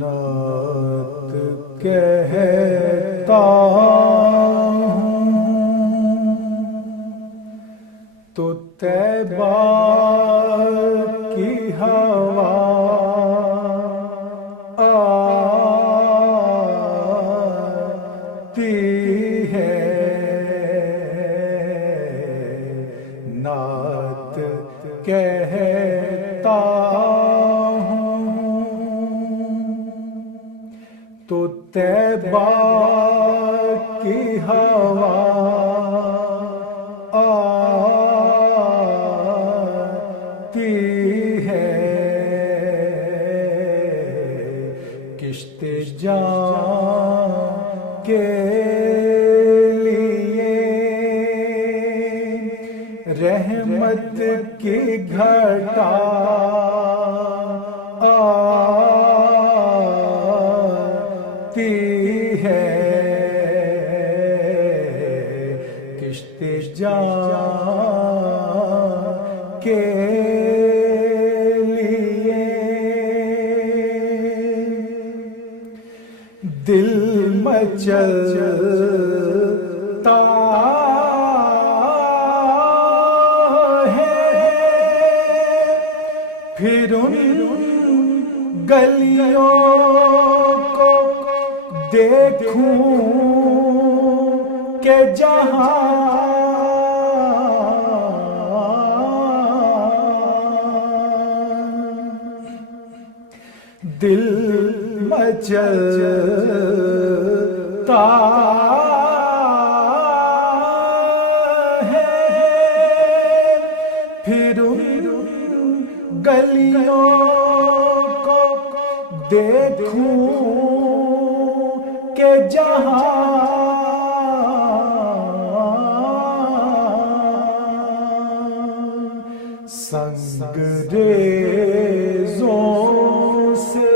نعت کہتا ہوں تو طیبہ کی ہوا آتی ہے، نعت کہتا ہوں تو طیبہ کی ہوا آتی ہے، کشت جاں کے لیے رحمت کی گھٹا آتی ہے، کشت جاں کے لیے دل مچلتا ہے، پھر ان گلیوں کو دیکھوں کہ جہاں دل مچلتا ہے، پھر ان گلیوں کو دیکھوں کہ جہاں سنگریزوں سے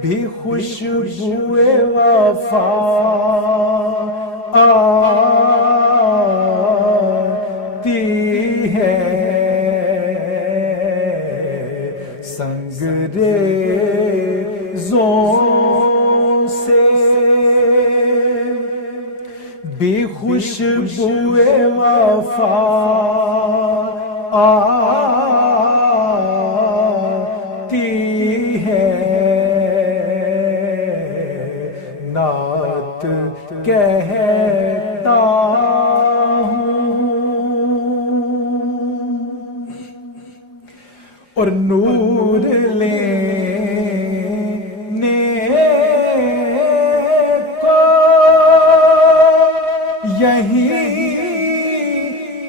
بھی خوشبوئے وفا آتی ہے، سنگریزوں سے بھی خوشبوئے وفا آتی ہے، نعت کہتا ہوں اور نور لینے کو یہیں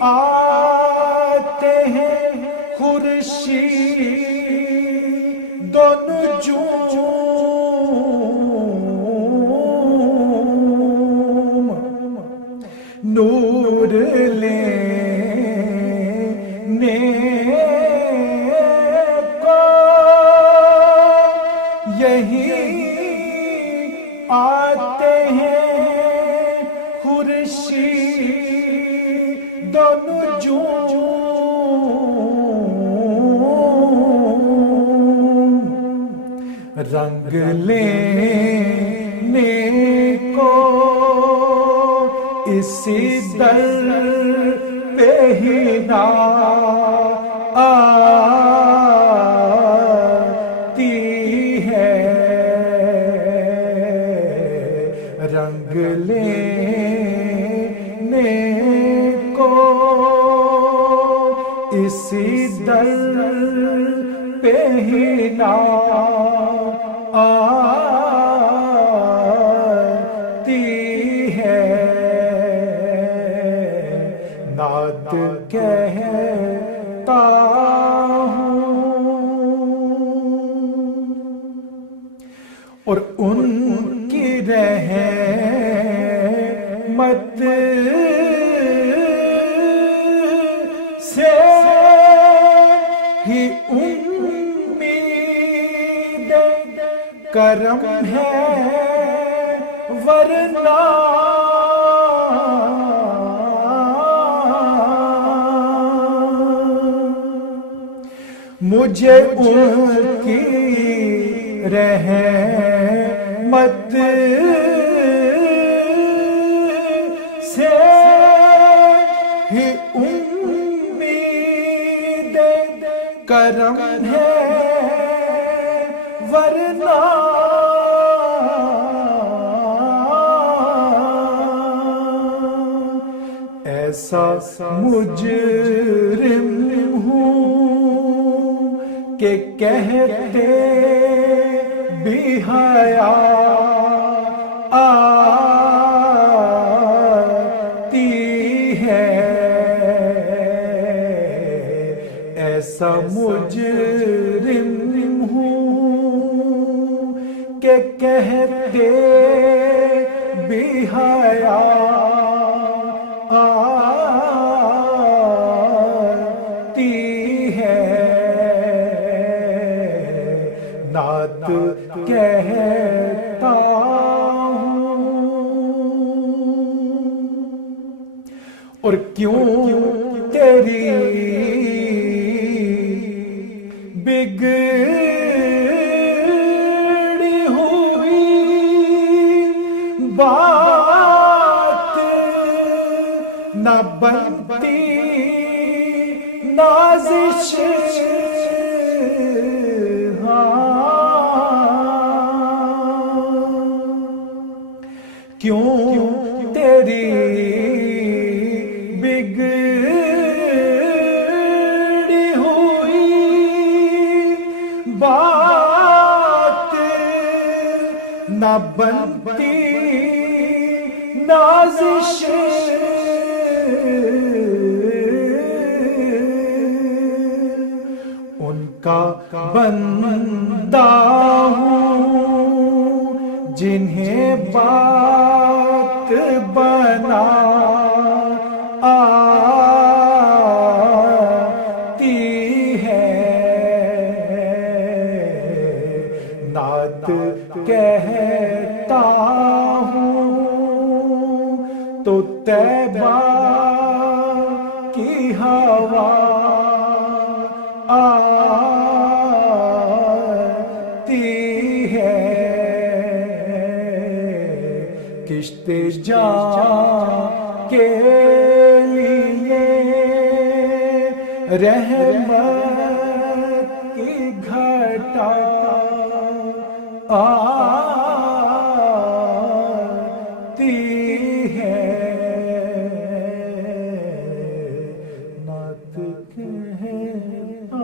آتے ہیں خورشید و نجوم، نور لینے کو یہیں آتے ہیں خورشید و نجوم، رنگ لینے کو اسی در پہ ہی آتی ہے، رنگ لینے کو اسی در پہ ہی آتی ہے، نعت کہتا ہوں اور ان کی رحمت سے ہی امید کرم ہے، ورنہ مجھے ان کی رحمت سے ہی امید کرم ہے، ورنہ ایسا مجرم ہوں کہ کہتے بھی حیا آتی ہے، ایسا مجرم ہوں کہ کہتے بھی حیا آتی ہے، نعت کہتا ہوں اور کیوں تیری بگڑی ہوئی بات نہ بنتی نازش، کیوں تیری بگڑی ہوئی بات نہ بنتی نازش، ان کا بندہ ہوں جنہیں بات بنا آتی ہے، نعت کہتا ہوں تو طیبہ کی ہوا آتی ہے، کشت جاں کے لیے رحمت کی گھٹا آتی ہے، نعت کہتا